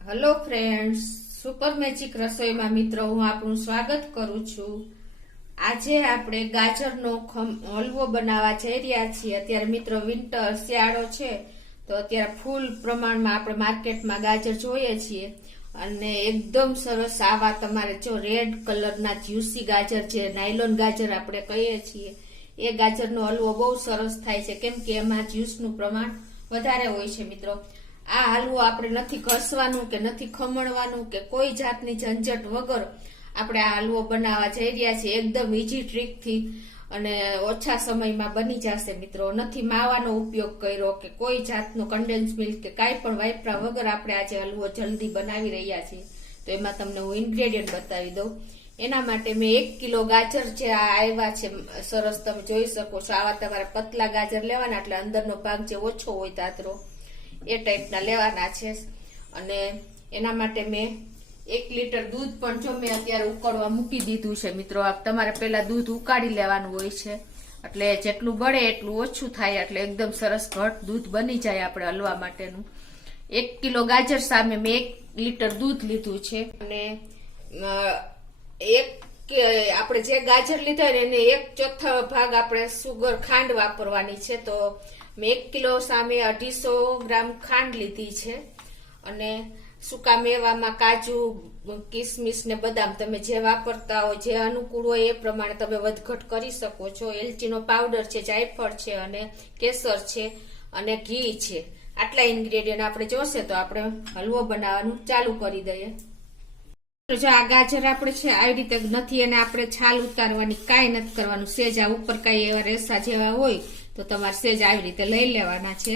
Hello friends, super magic રસોઈમાં મિત્રો હું આપનું સ્વાગત કરું છું। આજે આપણે ગાજરનો હલવો બનાવવા જઈ રહ્યા છીએ। અત્યારે મિત્રો વિન્ટર શિયાળો છે તો અત્યારે ફૂલ પ્રમાણમાં આપણે માર્કેટમાં ગાજર જોઈએ છીએ અને એકદમ સરસ આવા તમારે જો રેડ કલરના જ્યુસી ગાજર જે નાયલોન ગાજર આપણે કહીએ છીએ એ ગાજરનો હલવો બહુ સરસ થાય છે કેમ કે એમાં જ્યુસનું પ્રમાણ વધારે હોય છે મિત્રો। આ હલવો આપણે નથી ઘસવાનું કે નથી ખમણવાનું કે કોઈ જાતની ઝંઝટ વગર આપણે આ હલવો બનાવવા જઈ રહ્યા છીએ એકદમ ઈઝી ટ્રીકથી અને ઓછા સમયમાં બની જશે મિત્રો। નથી માવાનો ઉપયોગ કર્યો કે કોઈ જાતનું કન્ડેન્સ મિલ્ક કે કાંઈ પણ વાપરા વગર આપણે આજે હલવો જલ્દી બનાવી રહ્યા છીએ। તો એમાં તમને હું ઇન્ગ્રેડિયન્ટ બતાવી દઉં। એના માટે મેં 1 કિલો ગાજર જે આવ્યા છે સરસ તમે જોઈ શકો છો। આવા તમારે પતલા ગાજર લેવાના એટલે અંદરનો ભાગ જે ઓછો હોય તાતરો એ ટાઈપના લેવાના છે અને એના માટે મેં 1 લીટર દૂધ પણ જો મેં અત્યારે ઉકળવા મૂકી દીધું છે મિત્રો। તમારે પહેલા દૂધ ઉકાળી લેવાનું હોય છે એટલે જેટલું બળે એટલું ઓછું થાય એટલે એકદમ સરસ ઘટ દૂધ બની જાય આપણે હલવા માટેનું। 1 કિલો ગાજર સામે મેં 1 લીટર દૂધ લીધું છે અને આપણે જે ગાજર લીધા એને 1/4 ભાગ આપણે સુગર ખાંડ વાપરવાની છે। તો મેં 1 કિલો સામે 250 ગ્રામ ખાંડ લીધી છે અને સૂકા મેવામાં કાજુ કિસમિસ ને બદામ તમે જે વાપરતા હોય જે અનુકૂળ હોય એ પ્રમાણે તમે વધઘટ કરી શકો છો। એલચીનો પાવડર છે, જાયફળ છે અને કેસર છે અને ઘી છે। આટલા ઇન્ગ્રેડિયન્ટ આપણે જોશે તો આપણે હલવો બનાવવાનું ચાલુ કરી દઈએ। જો આ ગાજર આપણે છે આવી રીતે નથી અને આપણે છાલ ઉતારવાની કાંઈ નથી કરવાનું। સેજ આ ઉપર કાંઈ એવા રેસા જેવા હોય તો તમારે સેજ આવી રીતે લઈ લેવાના છે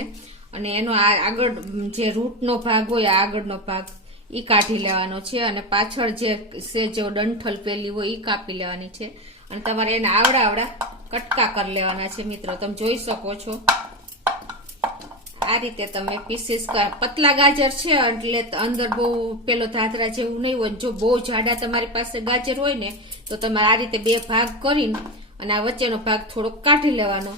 અને એનો આગળ જે રૂટનો ભાગ હોય આગળનો ભાગ ઈ કાઢી લેવાનો છે અને પાછળ જે સેજો ડંઠલ પેલી હોય ઈ કાપી લેવાની છે અને તમારે એને આવડા કટકા કરી લેવાના છે મિત્રો। તમે જોઈ શકો છો આ રીતે તમે પીસીસ પતલા ગાજર છે એટલે અંદર બહુ પેલો ધાધરા જેવું નહીં હોય। જો બહુ જાડા તમારી પાસે ગાજર હોય ને તો તમારે આ રીતે 2 ભાગ કરીને અને આ વચ્ચેનો ભાગ થોડોક કાઢી લેવાનો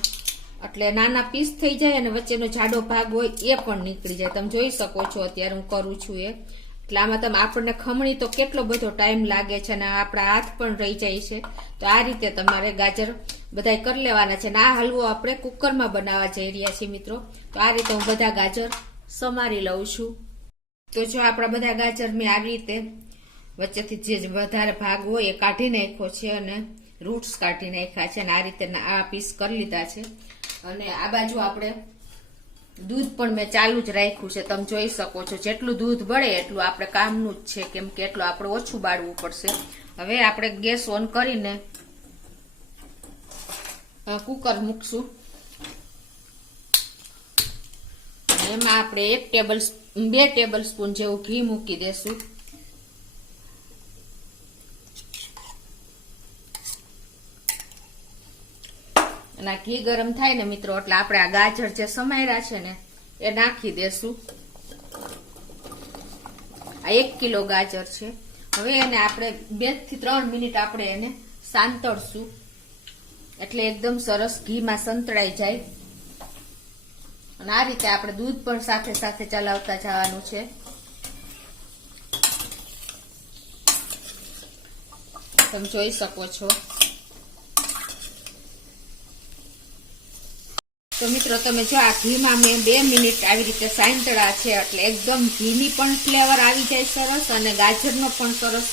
એટલે નાના પીસ થઈ જાય અને વચ્ચેનો જાડો ભાગ હોય એ પણ નીકળી જાય। તમે જોઈ શકો છો અત્યારે હું કરું છું એ એટલે આમાં તમે આપણને ખમણી તો કેટલો બધો ટાઈમ લાગે છે અને આપણા હાથ પણ રહી જાય છે। તો આ રીતે તમારે ગાજર બધાય કરી લેવાના છે અને આ હલવો આપણે કુકરમાં બનાવવા જઈ રહ્યા છીએ મિત્રો। તો આ રીતે હું બધા ગાજર સમારી લઉં છું। તો જો આપણા બધા ગાજર મેં આવી રીતે વચ્ચેથી જે વધારે ભાગ હોય એ કાઢી નાખ્યો છે અને રૂટ્સ કાઢી નાખ્યા છે અને આ રીતે આ પીસ કરી લીધા છે અને આ બાજુ આપણે દૂધ પણ મેં ચાલુ જ રાખ્યું છે। તમે જોઈ શકો છો જેટલું દૂધ બળે એટલું આપણે કામનું જ છે કેમ કે એટલું આપણે ઓછું બાળવું પડશે। હવે આપણે ગેસ ઓન કરીને કુકર મૂકશું એમાં આપણે 2 ટેબલ સ્પૂન જેવું ઘી મૂકી દેશું અને આ ઘી ગરમ થાય ને મિત્રો એટલે આપણે આ ગાજર જે સમાર્યા છે ને એ નાખી દેશું। આ 1 કિલો ગાજર છે। હવે એને આપણે 2 થી 3 મિનિટ આપણે એને સાંતળશું એટલે એકદમ સરસ ઘીમાં સંતળાઈ જાય અને આ રીતે આપણે દૂધ પણ સાથે સાથે ચલાવતા જવાનું છે। તમે જોઈ શકો છો। તો મિત્રો તમે જો આ ઘીમાં મેં 2 મિનિટ આવી રીતે સાંતળા છે એટલે એકદમ ઘીની પણ ફ્લેવર આવી જાય સરસ અને ગાજરનો પણ સરસ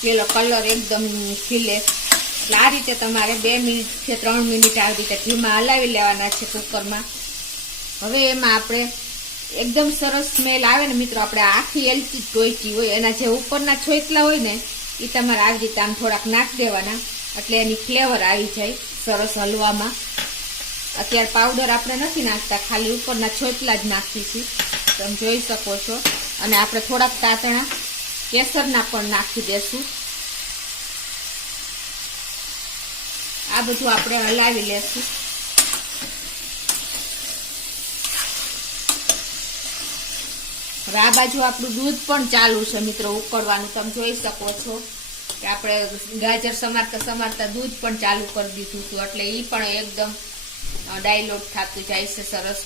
પેલો કલર એકદમ ખીલે એટલે આ રીતે તમારે 2 મિનિટ કે 3 મિનિટ આવી રીતે ઘીમાં હલાવી લેવાના છે કુકરમાં। હવે એમાં આપણે એકદમ સરસ સ્મેલ આવે ને મિત્રો આપણે આખી એલચી ટોયચી હોય એના જે ઉપરના છોકલા હોય ને એ તમારે આવી રીતે આમ થોડાક નાખી દેવાના એટલે એની ફ્લેવર આવી જાય સરસ હલવામાં। અત્યારે પાવડર આપણે નથી નાખતા ખાલી ઉપરના છોતલા જ નાખીશું તમે જોઈ શકો છો અને આપણે થોડાક તાતણા કેસરના પણ નાખી દેશું। આ બધું આપણે હલાવી લેશું। હવે આ બાજુ આપણું દૂધ પણ ચાલુ છે મિત્રો ઉકળવાનું તમે જોઈ શકો છો કે આપણે ગાજર સમારતા દૂધ પણ ચાલુ કરી દીધું હતું એટલે એ પણ એકદમ ડાયલોટ થતું જાય છે સરસ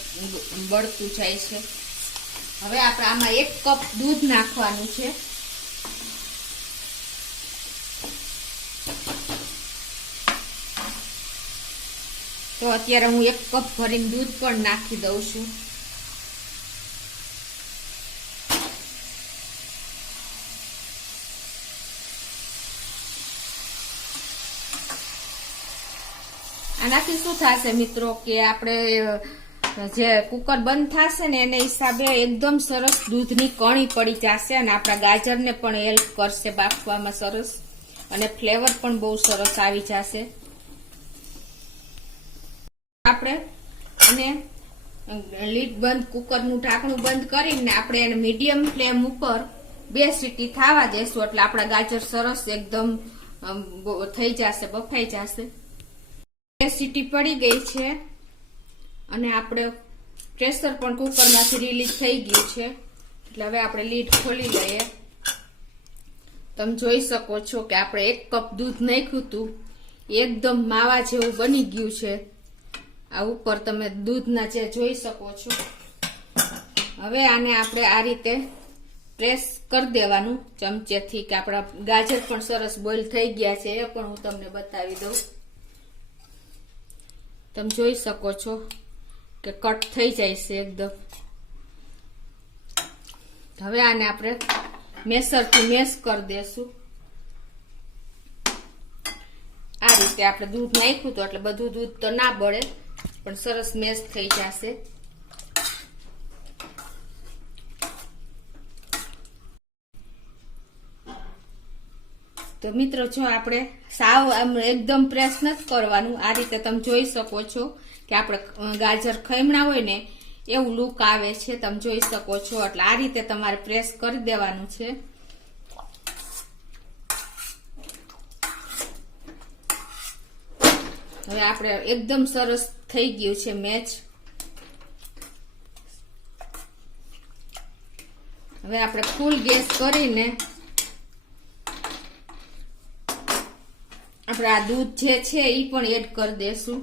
બળતું જાય છે। હવે આપણે આમાં 1 કપ દૂધ નાખવાનું છે. તો અત્યારે હું 1 કપ ભરીને દૂધ પણ નાખી દઉં છું. આનાથી શું થશે મિત્રો કે આપણે જે કુકર બંધ થશે ને એને હિસાબે એકદમ સરસ દૂધની કણી પડી જશે અને આપણા ગાજરને પણ હેલ્પ કરશે બાફવામાં સરસ, અને ફ્લેવર પણ બહુ સરસ આવી જશે. આપણે અને લીડ બંધ, કુકરનું ઢાંકણું બંધ કરીને આપણે એને મીડિયમ ફ્લેમ ઉપર 2 સીટી થવા દેશું એટલે આપણા ગાજર સરસ એકદમ થઈ જશે, બફાઈ જશે. 2 સીટી પડી ગઈ છે અને આપણે પ્રેશર પણ કુકરમાંથી રિલીઝ થઈ ગયું છે એટલે હવે આપણે લીડ ખોલી લઈએ. તમે જોઈ શકો છો કે આપણે 1 કપ દૂધ નાખ્યું હતું, એકદમ માવા જેવું બની ગયું છે. આ ઉપર તમે દૂધના જે જોઈ શકો છો. હવે આને આપણે આ રીતે પ્રેસ કરી દેવાનું ચમચેથી કે આપણા ગાજર પણ સરસ બોઇલ થઈ ગયા છે, એ પણ હું તમને બતાવી દઉં. તમે જોઈ શકો છો કે કટ થઈ જાય છે એકદમ. હવે આને આપણે મેસરથી મેશ કરી દેશું. આ રીતે આપણે દૂધ નાખ્યું હતું એટલે બધું દૂધ તો ના બળે પણ સરસ મેશ થઈ જશે. તો મિત્રો જો આપણે સાવ એકદમ પ્રેસ નથી કરવાનું. આ રીતે તમે જોઈ શકો છો કે આપણે ગાજર ખમણા હોય ને એવું લુક આવે છે, તમે જોઈ શકો છો. એટલે આ રીતે તમારે પ્રેસ કરી દેવાનું છે. હવે આપણે એકદમ સરસ થઈ ગયું છે મેચ. હવે આપણે ફૂલ ગેસ કરીને આપણે આ દૂધ જે છે એ પણ એડ કરી દેશું.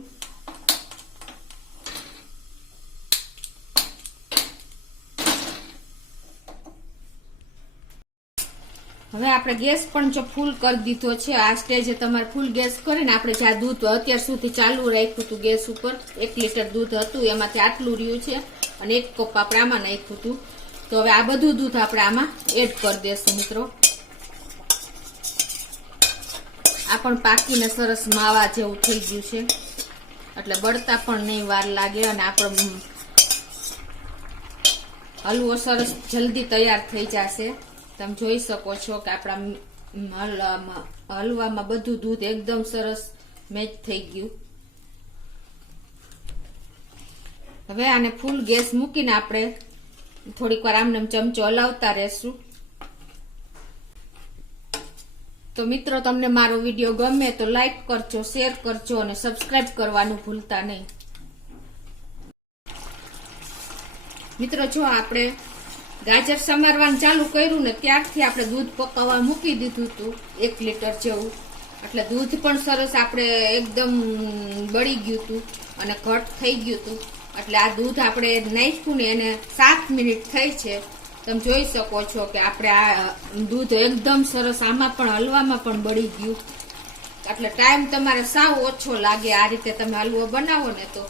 હવે આપણે ગેસ પણ જો ફૂલ કરી દીધો છે. આ સ્ટેજે તમારે ફૂલ ગેસ કરીને આપણે જે દૂધ અત્યાર સુધી ચાલુ રાખ્યું હતું ગેસ ઉપર, 1 લીટર દૂધ હતું એમાંથી આટલું રહ્યું છે અને 1 કપ આપણે આમાં નાખ્યું હતું. તો હવે આ બધું દૂધ આપણે આમાં એડ કરી દેશું મિત્રો. આ પણ પાકીને સરસ માવા જેવું થઈ ગયું છે એટલે બળતા પણ નહીં વાર લાગે અને આપણો હલવો સરસ જલ્દી તૈયાર થઈ જશે. તમે જોઈ શકો છો કે આપણા હલવામાં બધું દૂધ એકદમ સરસ મેચ થઈ ગયું. હવે આને ફૂલ ગેસ મૂકીને આપણે થોડીક વાર આમને ચમચો હલાવતા રહેશું. તો મિત્રો તમને મારો વિડીયો ગમે તો લાઈક કરજો, શેર કરજો અને સબસ્ક્રાઇબ કરવાનું ભૂલતા નહીં. મિત્રો જો આપણે ગાજર સમારવાનું ચાલુ કર્યું ને ત્યારથી આપણે દૂધ પકાવવા મૂકી દીધું હતું 1 લીટર જેવું, એટલે દૂધ પણ સરસ આપણે એકદમ બળી ગયું હતું અને ઘટ થઈ ગયું હતું. એટલે આ દૂધ આપણે નાખ્યું ને એને 7 મિનિટ થઈ છે. તમે જોઈ શકો છો કે આપણે આ દૂધ એકદમ સરસ આમાં પણ હલવામાં પણ બળી ગયું. એટલે ટાઈમ તમારે સાવ ઓછો લાગે આ રીતે તમે હલવો બનાવો ને તો.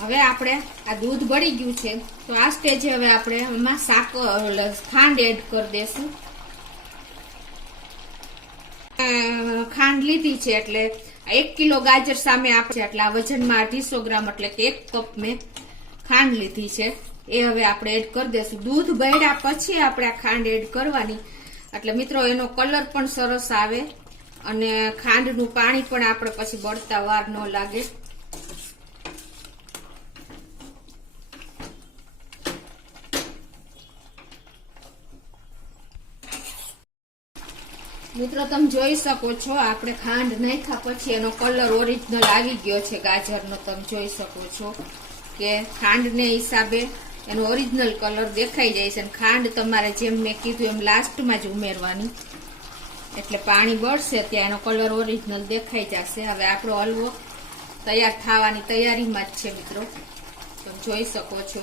હવે આપણે આ દૂધ બળી ગયું છે તો આ સ્ટેજે હવે આપણે એમાં ખાંડ એડ કરી દેશું. ખાંડ લીધી છે એટલે 1 કિલો ગાજર સામે આપણે એટલે આ વજનમાં 250 ગ્રામ એટલે કે 1 કપ મેં ખાંડ લીધી છે, એ હવે આપણે એડ કરી દેશું. દૂધ બળ્યા પછી આપણે આ ખાંડ એડ કરવાની એટલે મિત્રો એનો કલર પણ સરસ આવે અને ખાંડનું પાણી પણ આપણે પછી બળતા વાર ન લાગે. મિત્રો તમે જોઈ શકો છો આપણે ખાંડ નાખ્યા પછી એનો કલર ઓરિજિનલ આવી ગયો છે ગાજરનો. તમે જોઈ શકો છો કે ખાંડને હિસાબે એનો ઓરિજિનલ કલર દેખાઈ જાય છે. ખાંડ તમારે જેમ મેં કીધું એમ લાસ્ટમાં જ ઉમેરવાની એટલે પાણી બળશે ત્યાં એનો કલર ઓરિજિનલ દેખાઈ જશે. હવે આપણો હલવો તૈયાર થવાની તૈયારીમાં જ છે મિત્રો, તમે જોઈ શકો છો.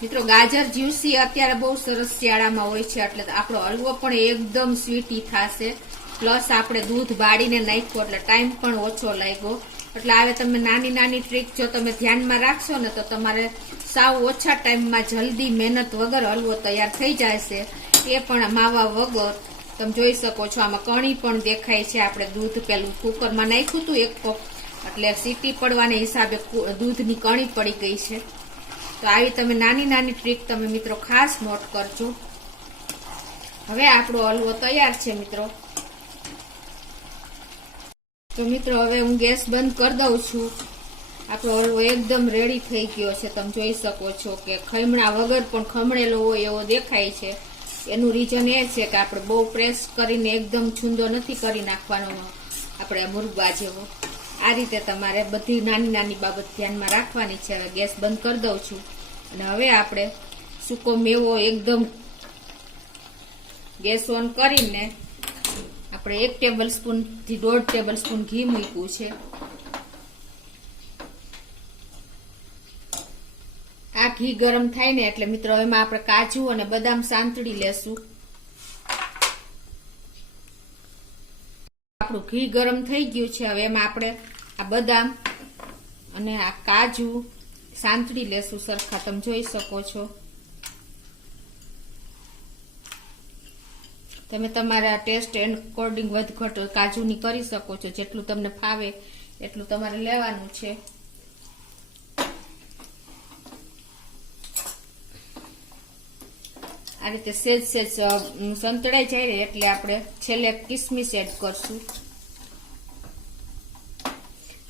મિત્રો ગાજર જ્યુસી અત્યારે બહુ સરસ શિયાળામાં હોય છે, એટલે આપણો હલવો પણ એકદમ સ્વીટી થશે. પ્લસ આપણે દૂધ બાળીને નાખ્યું એટલે ટાઈમ પણ ઓછો લાગ્યો. એટલે હવે તમે નાની નાની ટ્રીક જો તમે ધ્યાનમાં રાખશો ને તો તમારે સાવ ઓછા ટાઈમમાં જલ્દી મહેનત વગર હલવો તૈયાર થઈ જશે, એ પણ માવા વગર. તમે જોઈ શકો છો આમાં કણી પણ દેખાય છે. આપણે દૂધ પેલું કુકરમાં નાખ્યું હતું 1 કપ, એટલે સીટી પડવાને હિસાબે દૂધની કણી પડી ગઈ છે. તો આવી તમે નાની નાની ટ્રીક તમે મિત્રો ખાસ નોટ કરજો. હવે આપણો હલવો તૈયાર છે મિત્રો. તો મિત્રો હવે હું ગેસ બંધ કરી દઉં છું. આપણો હલવો એકદમ રેડી થઈ ગયો છે. તમે જોઈ શકો છો કે ખમણા વગર પણ ખમણેલો હોય એવો દેખાય છે. એનું રીઝન એ છે કે આપણે બહુ પ્રેસ કરીને એકદમ છૂંદો નથી કરી નાખવાનો આપણે મુરગા જેવો. આ રીતે તમારે બધી નાની નાની બાબત ધ્યાનમાં રાખવાની છે. હવે ગેસ બંધ કરી દઉં છું અને હવે આપણે સૂકો મેવો એકદમ ગેસ ઓન કરીને આપણે 1 ટેબલ સ્પૂન થી 1.5 ટેબલ સ્પૂન ઘી મૂક્યું છે. આ ઘી ગરમ થાય ને એટલે મિત્રો એમાં આપણે કાજુ અને બદામ સાંતળી લેશું. આપણું ઘી ગરમ થઈ ગયું છે. હવે એમાં આપણે આ બદામ અને આ કાજુ સાંતળી લેશું સરખા. તમે જોઈ શકો છો. તમે તમારા ટેસ્ટ એકોર્ડિંગ વધઘટ કાજુની કરી શકો છો. જેટલું તમને ફાવે એટલું તમારે લેવાનું છે. આ રીતે સેજ સંતળાઈ જાય ને એટલે આપણે છેલ્લે કિસમિસ એડ કરશું.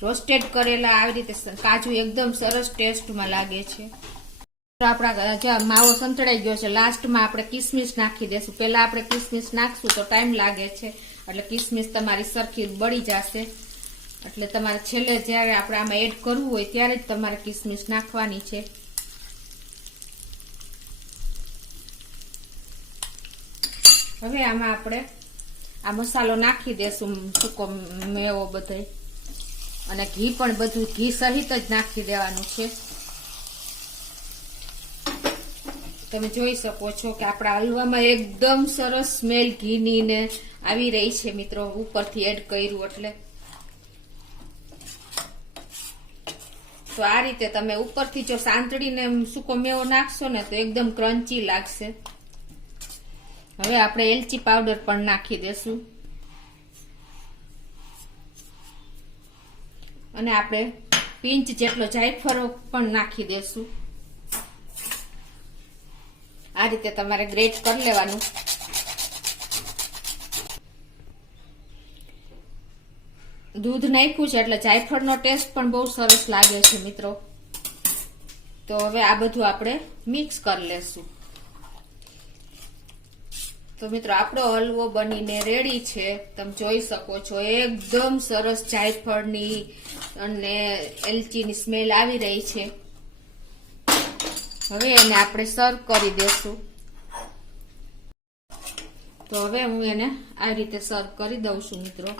રોસ્ટેડ કરેલા આવી રીતે કાજુ એકદમ સરસ ટેસ્ટમાં લાગે છે. આપણા માવો સંતળાઈ ગયો છે. લાસ્ટમાં આપણે કિસમિસ નાખી દેશું. પહેલા આપણે કિસમિસ નાખશું તો ટાઈમ લાગે છે, એટલે કિસમિસ તમારી સરખી બળી જશે. એટલે તમારે છેલ્લે જ્યારે આપણે આમાં એડ કરવું હોય ત્યારે જ તમારે કિસમિસ નાખવાની છે. હવે આમાં આપણે આ મસાલો નાખી દેશું, સૂકો મેવો બધો, અને ઘી પણ બધું ઘી સહિત જ નાખી દેવાનું છે. તમે જોઈ શકો છો કે આપણા હલવામાં એકદમ સરસ સ્મેલ ઘીની ને આવી રહી છે મિત્રો, ઉપરથી એડ કર્યું એટલે. તો આ રીતે તમે ઉપરથી જો સાંતળીને સૂકો મેવો નાખશો ને તો એકદમ ક્રન્ચી લાગશે. હવે આપણે એલચી પાવડર પણ નાખી દેશું અને આપણે પિંચ જેટલો જાયફળ પણ નાખી દેશું. આ રીતે તમારે ગ્રેટ કરી લેવાનું. દૂધ નાખ્યું છે એટલે જાયફળનો ટેસ્ટ પણ બહુ સરસ લાગે છે મિત્રો. તો હવે આ બધું આપણે મિક્સ કરી લેશું. તો મિત્રો આપણો હલવો બનીને રેડી છે. તમે જોઈ શકો છો એકદમ સરસ જાયફળની અને એલચીની સ્મેલ આવી રહી છે. હવે એને આપણે સર્વ કરી દેશું. તો હવે હું એને આ રીતે સર્વ કરી દઉં છું મિત્રો.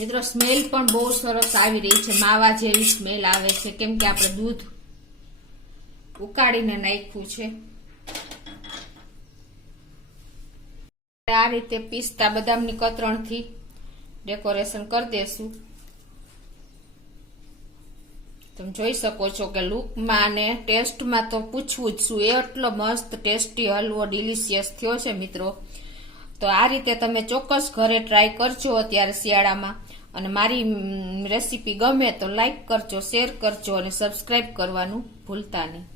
મિત્રો સ્મેલ પણ બહુ સરસ આવી રહી છે, માવા જેવી સ્મેલ આવે છે, કેમ કે આપણે દૂધ ઉકાળીને નાખ્યું છે. આ રીતે પિસ્તા બદામની કતરણથી ડેકોરેશન કરી દેશું. તમે જોઈ શકો છો કે લુકમાં અને ટેસ્ટમાં તો પૂછવું જ શું, એટલો મસ્ત ટેસ્ટી હલવો ડિલિશિયસ થયો છે મિત્રો. તો આ રીતે તમે ચોક્કસ ઘરે ટ્રાય કરજો અત્યારે શિયાળામાં. અને મારી રેસીપી ગમે તો લાઈક કરજો, શેર કરજો અને સબસ્ક્રાઈબ કરવાનું ભૂલતા નહીં.